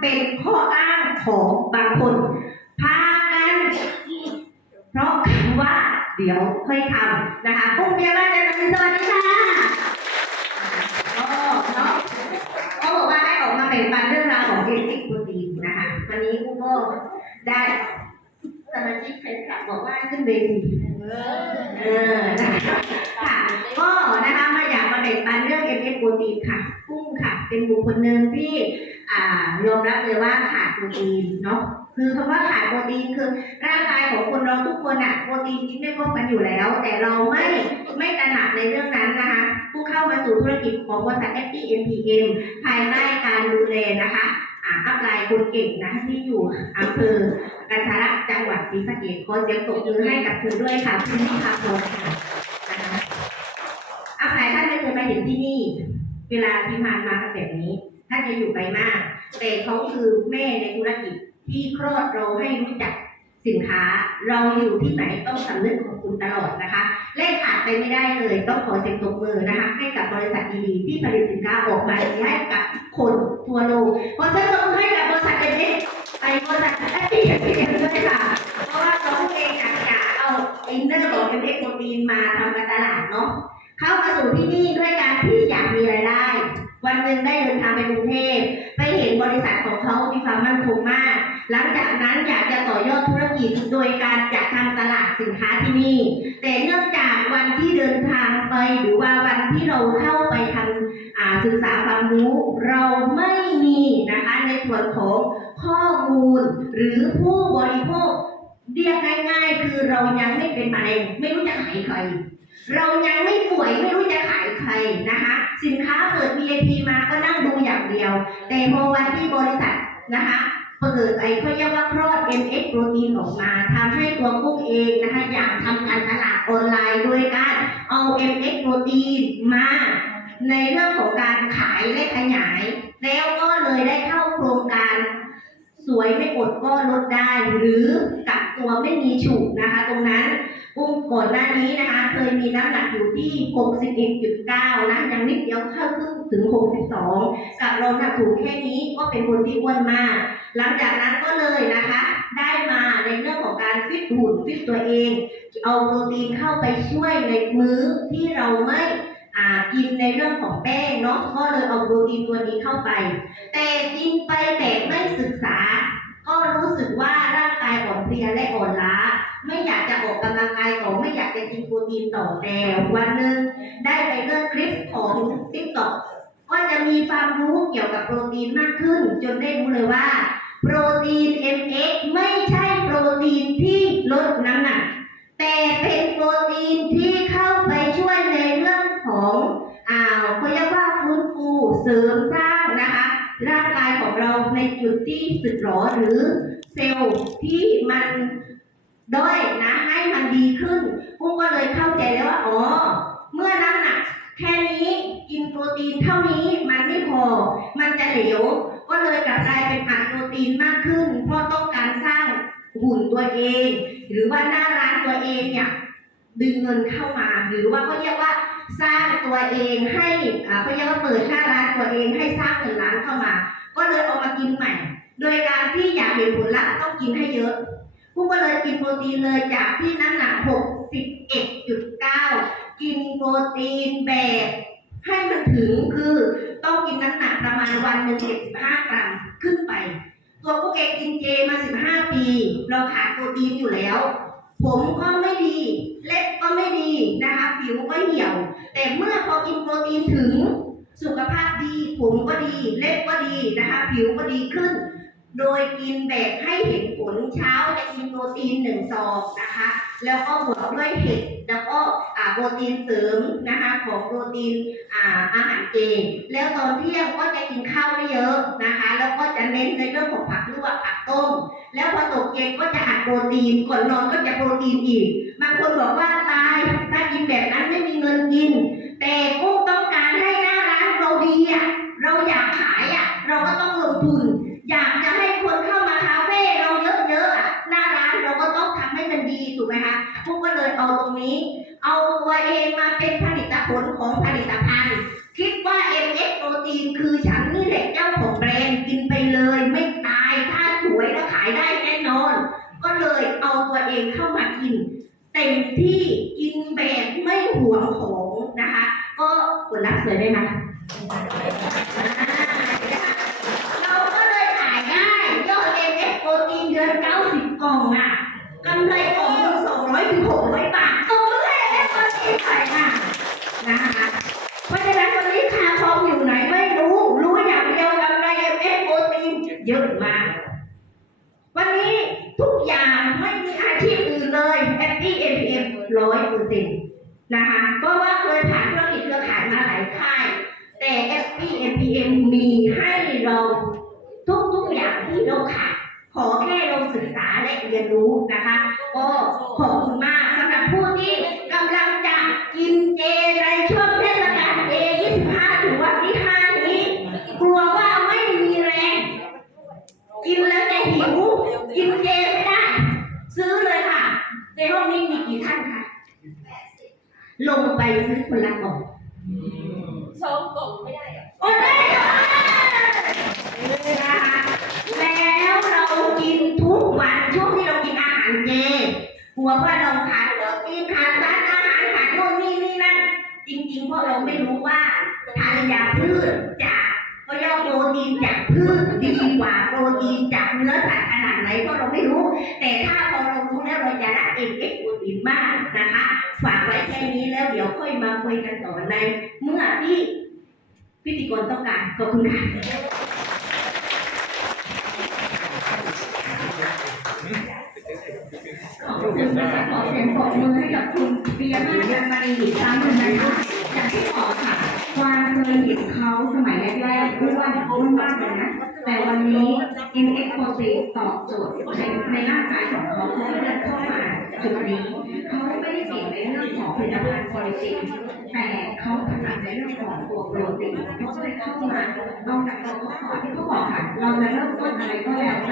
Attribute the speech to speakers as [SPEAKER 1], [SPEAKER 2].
[SPEAKER 1] เป็นข้ออ้างของบางคน พากันเพราะคำว่าเดี๋ยวค่อยทำนะคะกุ้งเบียร์บ้านจันทร์สวัสดีค่ะก็เนาะก็บอกว่าได้ออกมาแบ่งปันเรื่องราวของเจนติกโปรตีนนะคะวันนี้กุ้งก็ได้สมาชิกแฟนคลับบอกว่าขึ้นเวทีเออนะคะค่ะก็นะคะมาอยากมาแบ่งปันเรื่อง m อโปรตีนค่ะ กุ้งค่ะ เป็นบุคคลหนึ่งที่ อ่ายอมรับเลยว่าขาดโปรตีนเนาะคือคำว่าขาดโปรตีนคือร่างกายของคนเราทุกคนอะโปรตีนกินไม่ครบกันอยู่แล้ว แต่เราไม่ไม่ตระหนักในเรื่องนั้นนะคะผู้เข้ามาสู่ธุรกิจของบริษัท f อ m p m ภายใต้การดูแลนะคะอ่าอัพไลน์คนเก่งนะที่อยู่อำเภอกันทารักษ์จังหวัดศรีสะเกษขอเสียงตบมือให้กับเธอด้วยค่ะคุณนิพาพงศ์ค่ะนะคะอัพไลน์ท่านไม่เคยมาเห็นที่นี่ เวลาที่ผ่านมาแบบนี้ ท่านจะอยู่ไกลมาก แต่เขาคือแม่ในธุรกิจที่คลอดเราให้รู้จักสินค้า เราอยู่ที่ไหนต้องสำนึกของคุณตลอดนะคะ และขาดไปไม่ได้เลย ต้องขอเสียงตบมือนะคะ ให้กับบริษัทดีๆที่ผลิตสินค้าออกมาดีให้กับคนทั่วโลกขอเสียงตบมือให้กับบริษัทเอ็นเอ็ไปบริษัทไอ้ที่เห็นด้วยค่ะ เพราะว่าเราเองอยากจะเอาอินเนอร์ของเอ็นเอ็โปรตีนมาทำการตลาดเนาะเข้ามาสู่ที่นี่ด้วยการที่อยากมีรายได้ วันหนึ่งได้เดินทางไปกรุงเทพไปเห็นบริษัทของเขามีความมั่นคงมาก หลังจากนั้นอยากจะต่อยอดธุรกิจโดยการจัดทำตลาดสินค้าที่นี่ แต่เนื่องจากวันที่เดินทางไปหรือว่าวันที่เราเข้าไปทำศึกษาความรู้เราไม่มีนะคะในส่วนของข้อมูลหรือผู้บริโภคเรียกง่ายๆ คือเรายังไม่เป็นมะเร็งไม่รู้จะขายใคร เรายังไม่ป่วยไม่รู้จะขายใครนะคะ สินค้าเปิด VIP มาก็นั่งดูอย่างเดียว แต่พอวันที่บริษัทนะคะเปิดไอ้เขาเรียกว่าคลอด MX โปรตีนออกมาทำให้ตัวกุ้งเองนะคะอยากทำการตลาดออนไลน์ด้วยการเอา MX โปรตีนมา ในเรื่องของการขายและขยาย แล้วก็เลยได้เข้าโครงการ วยไม่อดก็ลดได้ หรือกักตัวไม่มีฉุกนะคะ ตรงนั้นกุ้งก่อนหน้านี้นะคะ เคยมีน้ำหนักอยู่ที่ 61.9 นะยังนิดเดียวเข้าขึ้นถึง 62 กับเราหนักสูงแค่นี้ก็เป็นคนที่อ้วนมาก หลังจากนั้นก็เลยนะคะ ได้มาในเรื่องของการฟิตหุ่นฟิตตัวเอง เอาโปรตีนเข้าไปช่วยในมื้อที่เราไม่ กินในเรื่องของแป้งเนาะก็เลยเอาโปรตีนตัวนี้เข้าไป แต่กินไปแต่ไม่ศึกษา ก็รู้สึกว่าร่างกายอ่อนเพลียและอ่อนล้า ไม่อยากจะออกกำลังกายต่อไม่อยากจะกินโปรตีนต่อแต่วันหนึ่งได้ไปเลือกคลิปของติ๊กต็อกก็จะมีความรู้เกี่ยวกับโปรตีนมากขึ้น จนได้รู้เลยว่า โปรตีน MX ไม่ใช่โปรตีนที่ลดน้ำหนักแต่เป็นโปรตีนที่เข้าไปช่วย ของอ่าเขาเรียกว่าฟื้นฟูเสริมสร้างนะคะร่างกายของเราในจุดที่สึกหรอหรือเซลล์ที่มันด้อยนะให้มันดีขึ้นกุ้งก็เลยเข้าใจแล้วว่าอ๋อเมื่อน้ำหนักแค่นี้กินโปรตีนเท่านี้มันไม่พอ มันจะเหลว ก็เลยกลับกลายเป็นอัดโปรตีนมากขึ้น เพราะต้องการสร้างหุ่นตัวเอง หรือว่าหน้าร้านตัวเองเนี่ย ดึงเงินเข้ามา หรือว่าเขาเรียกว่าสร้างตัวเองให้อ่าเขาเรียกว่าเปิดหน้าร้านตัวเองให้สร้างเงินล้านเข้ามา ก็เลยเอามากินใหม่ โดยการที่อยากเห็นผลลัพธ์ต้องกินให้เยอะผู้ก็เลยกินโปรตีนเลยจากที่น้ำหนัก61.9 กินโปรตีนแบบให้มันถึงคือต้องกินน้ำหนักประมาณวันหนึ่ง75กรัมขึ้นไป ตัวพวกเองกินเจมา 15 ปี เราขาดโปรตีนอยู่แล้ว ผมก็ไม่ดี เล็บก็ไม่ดี นะคะผิวก็เหี่ยว แต่เมื่อพอกินโปรตีนถึงสุขภาพดีผมก็ดี เล็บก็ดีนะคะผิวก็ดีขึ้น โดยกินแบบให้เห็นผลเช้าจะกินโปรตีนหนึ่งซองนะคะแล้วก็บวกด้วยเห็ดแล้วก็อ่าโปรตีนเสริมนะคะของโปรตีนอ่าอาหารเจแล้วตอนเที่ยงก็จะกินข้าวไม่เยอะนะคะ แล้วก็จะเน้นในเรื่องของผักลวกผักต้ม แล้วพอตกเย็นก็จะอัดโปรตีนก่อนนอนก็จะโปรตีนอีกบางคนบอกว่าตาย กินแบบนั้นไม่มีเงินกิน แต่กุ้งต้องการให้หน้าร้านเราดีอะเราอยากขายอะเราก็ต้องลงทุน อยากจะให้คนเข้ามาคาเฟ่เราเยอะๆอะหน้าร้านเราก็ต้องทำให้มันดีถูกไหมคะพวกก็เลยเอาตรงนี้ เอาตัวเองมาเป็นผลิตผลของผลิตภัณฑ์คิดว่า MX โปรตีนคือฉันนี่แหละเจ้าของแบรนด์กินไปเลยไม่ตายท่านสวยและขายได้แน่นอน ก็เลยเอาตัวเองเข้ามากิน ต็มที่กินแบบไม่หวงของนะคะ ก็ผลลัพธ์สวยไหมคะอ่าเราก็เลยขายได้ยอด MS โปรตีนเดือน90กล่องอะกำไรกล่องหนึ่ง200ถึง600บาทตรงเลย MS โปรตีนขายค่ะนะคะเพราะฉะนั้นวันนี้คาคอมอยู่ไหนไม่รู้ รู้อย่างเดียวกำไร MS โปรตีนเยอะมาก ร้อยเปอร์เซ็นต์นะคะเพราะว่าเคยผ่านธุรกิจเครือข่ายมาหลายค่าย แต่ f p m p m มีให้เราทุกทุกอย่างที่เราขาดขอแค่เราศึกษาและเรียนรู้นะคะก็ขอบคุณมากสำหรับผู้ที่กำลัง ซื้อคนละกล่อง
[SPEAKER 2] สองกล่องไม่ได้อะ
[SPEAKER 1] โอ้ได้นะคะแล้วเรากินทุกวันช่วงที่เรากินอาหารเจกลัวว่าเราขาดโปรตีนขาดสารอาหารขาดโน่นนี่นี่นั่นจริงๆเพราะเราไม่รู้ว่าทานยาพืชจากก็ย่อโปรตีนจากพืชดีกว่าโปรตีนจากเนื้อสัตว์ขนาดไหนก็เราไม่รู้ แต่ถ้าพอเรารู้แล้วเราจะรักเองเอ็กโปรตีนมากนะคะฝากไว้ ค่นี้แล้วค่อยมาคุยกันต่อในเมื่อที่พิธีกรต้องการขอบคุณค่ะ
[SPEAKER 3] ขอบคุณนะคะขอเสียงปรบมือให้กับคุณปิยมาศจันมารีอีกครั้งหนึ่งนะคะอย่างที่บอกค่ะความเคยเห็นเขาสมัยแรกๆอ้วนอ้วนมากเลยนะ แต่วันนี้ NX Protein ตอบโจทย์ในในร่างกายของเขาเขาเดินเข้ามาจุดนี้ ผลิตภัณฑ์โปรตีนแต่เขาถนัดในเรื่องของตัวโปรตีนเขาก็เลยเข้ามาเอาจากตัวเขาก่อที่เขาบอกค่ะ เราจะเริ่มต้นอะไรก็แล้ว